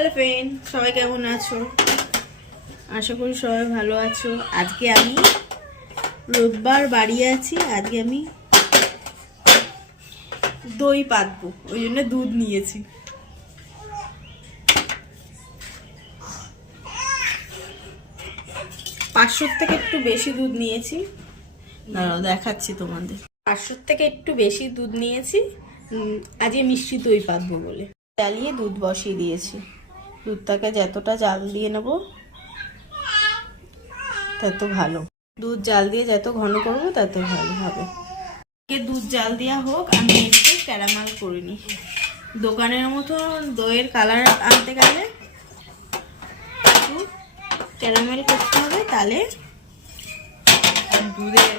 Hello friend, সবাই কেমন আছো? আশা করি সবাই ভালো আছো। আজকে আমি রোববার বাড়ি আছি। আজকে আমি দই পাতবো, ওই জন্য দুধ নিয়েছি। পাঁচশোর থেকে একটু বেশি দুধ নিয়েছি। দাঁড়াও দেখাচ্ছি তোমাদের। 500 থেকে একটু বেশি দুধ নিয়েছি। আজকে মিষ্টি দই পাতবো বলে জ্বালিয়ে দুধ বসিয়ে দিয়েছি। দুধটাকে যতটা জাল দিয়ে নেব তত ভালো। দুধ জাল দিয়ে যত ঘন করবো তত ভালো হবে। দুধ জাল দেওয়া হোক, আমি একটু ক্যারামেল করে নিই। দোকানের মতো দইয়ের কালার আনতে গেলে একটু ক্যারামেল করতে হবে, তাহলে দুধের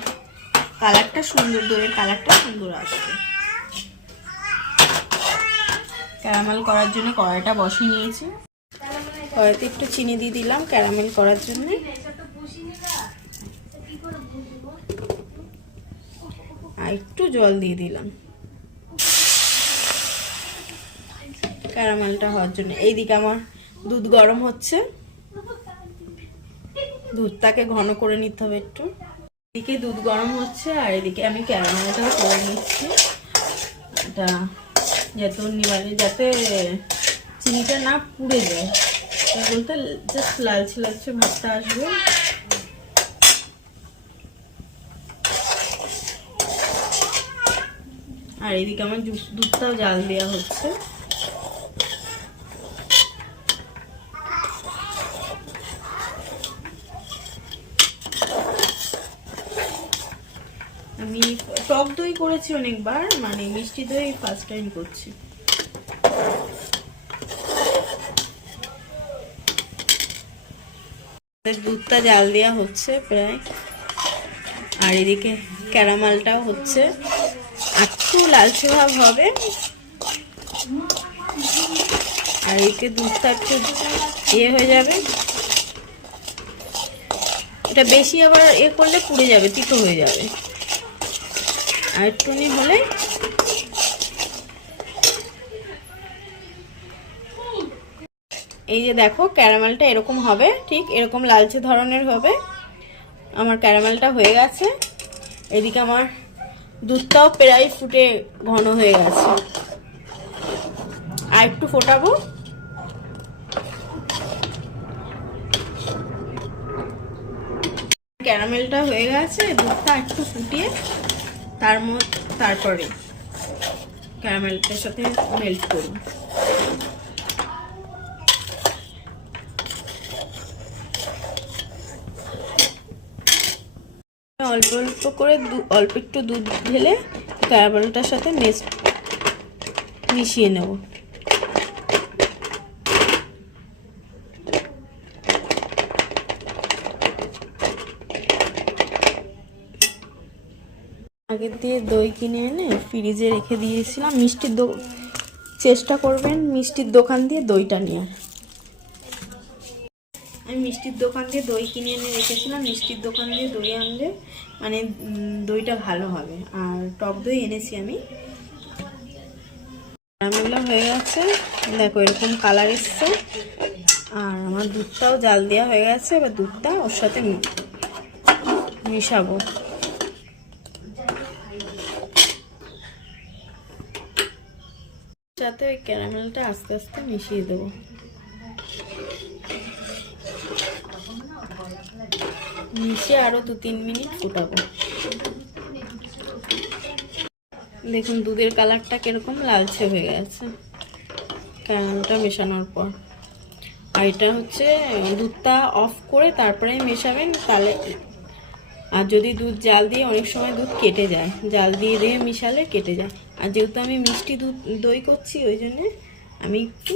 কালারটা সুন্দর, দইয়ের কালারটা সুন্দর আসবে। ক্যারামেল করার জন্য কড়াইটা বসিয়ে নিয়েছি। কড়াইতে একটু চিনি দিয়ে দিলাম ক্যারামেল করার জন্য। আর একটু জল দিয়ে দিলাম ক্যারামেলটা হওয়ার জন্য। এইদিকে আমার দুধ গরম হচ্ছে, দুধটাকে ঘন করে নিতে হবে একটু। এদিকে দুধ গরম হচ্ছে আর এদিকে আমি ক্যারামেলটা করে নিচ্ছি। এটা যাতে চিনিটা না পুড়ে যায়, বলতে জাস্ট লালচে লালচে ভাবটা আসবে। আর এদিকে আমার দুধটাও জাল দেওয়া হচ্ছে। আমি টক দই করেছি অনেকবার, মানে মিষ্টি দই ফার্স্ট টাইম করছি। দুধটা জাল দেওয়া হচ্ছে প্রায়, আর এদিকে ক্যারামেলটাও হচ্ছে। একটু লালচে ভাব হবে, আর এদিকে দুধটা একটু হয়ে যাবে। এটা বেশি আবার করলে পুড়ে যাবে, তিতো হয়ে যাবে। আর একটুখানি হলে এই যে দেখো ক্যারামেলটা এরকম হবে, ঠিক এরকম লালচে ধরনের হবে। আমার ক্যারামেলটা হয়ে গেছে। এদিকে আমার দুধটাও প্রায় ফুটে ঘন হয়ে গেছে। আর একটু ফোটাবো। ক্যারামেলটা হয়ে গেছে, দুধটা একটু ফুটিয়ে তারপরে ক্যারামেলটার সাথে মেল্ট করব। অল্প অল্প করে অল্প একটু দুধ ঢেলে ক্যারামেলটার সাথে মিশিয়ে নেব। আগের দিয়ে দই কিনে এনে ফ্রিজে রেখে দিয়েছিলাম। চেষ্টা করবেন মিষ্টির দোকান দিয়ে দইটা নিয়ে। আমি মিষ্টির দোকান দিয়ে দই কিনে এনে রেখেছিলাম। মিষ্টির দোকান দিয়ে দই আনলে মানে দইটা ভালো হবে। আর টক দই এনেছি আমি। ক্যারামেলটা হয়ে গেছে, দেখো এরকম কালার এসছে। আর আমার দুধটাও জাল দেওয়া হয়ে গেছে। এবার দুধটা ওর সাথে মিশাবো। সাথে ওই ক্যারামেলটা আস্তে আস্তে মিশিয়ে দেবো। মিশিয়ে আরো 2-3 মিনিট ফুটাবো। দেখুন দুধের কালারটা কিরকম লালচে হয়ে গেছে ক্যারামেলটা মেশানোর পর। আর এটা হচ্ছে দুধটা অফ করে তারপরে মেশাবেন, তাহলে। আর যদি দুধ জাল দিয়ে, অনেক সময় দুধ কেটে যায়, জাল দিয়ে মিশালে কেটে যায়। আর যেহেতু আমি মিষ্টি দই করছি, ওই জন্যে আমি একটু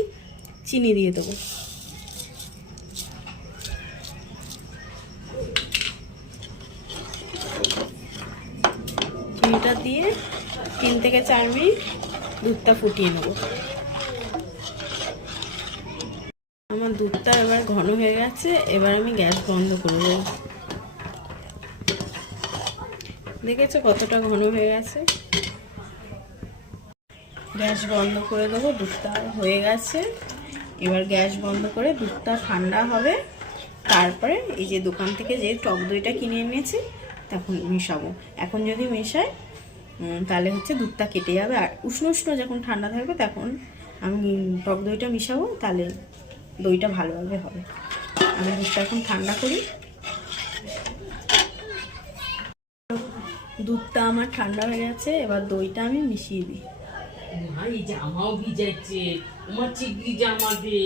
চিনি দিয়ে দেবো। চিনিটা দিয়ে 3 থেকে 4 মিনিট দুধটা ফুটিয়ে নেব। আমার দুধটা এবার ঘন হয়ে গেছে। এবার আমি গ্যাস বন্ধ করে দেবো। দেখেছো কতটা ঘন হয়ে গেছে? গ্যাস বন্ধ করে দেবো। দুধটা হয়ে গেছে। এবার গ্যাস বন্ধ করে দুধটা ঠান্ডা হবে, তারপরে এই যে দোকান থেকে যে টক দইটা কিনে এনেছি তখন মেশাবো। এখন যদি মেশাই তাহলে হচ্ছে দুধটা কেটে যাবে, আর উষ্ণ উষ্ণ যখন ঠান্ডা থাকবে তখন আমি টক দইটা মিশাবো, তাহলে দইটা ভালোভাবে হবে। আমি দুধটা এখন ঠান্ডা করি। দুধটা আমার ঠান্ডা হয়ে গেছে, এবার দইটা আমি মিশিয়ে দিই। ভাই জামাও ভিজাচ্ছে, আমার চিগড়ি জামা দে,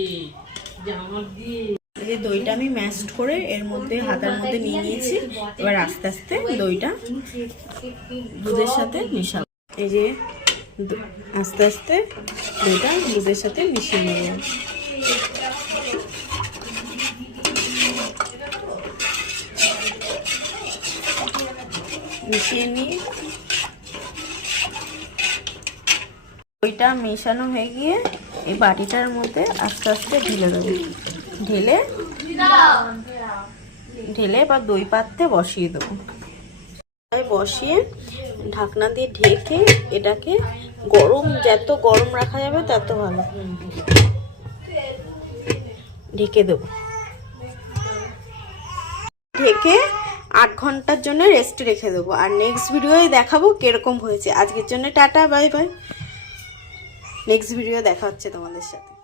জামা দিয়ে। এই যে দইটা আমি ম্যাশড করে এর মধ্যে হাতার মধ্যে নিয়ে নিয়েছি। এবার আস্তে আস্তে দইটা দুধের সাথে মিশাবো। এই যে আস্তে আস্তে দইটা দুধের সাথে মিশিয়ে নেব। মিশিয়ে নিয়ে দইটা মেশানো হয়ে গিয়ে এই বাটিটার মধ্যে আস্তে আস্তে ঢেলে দেবো। ঢেলে এবার দই পাত্রে বসিয়ে দেবো। বসিয়ে ঢাকনা দিয়ে ঢেকে এটাকে যত গরম রাখা যাবে তত ভালো, ঢেকে দেবো। ঢেকে 8 ঘন্টার জন্য রেস্ট রেখে দেবো। আর নেক্সট ভিডিওয়ে দেখাবো কিরকম হয়েছে। আজকের জন্য tata, bye bye. Next video দেখা হচ্ছে তোমাদের সাথে।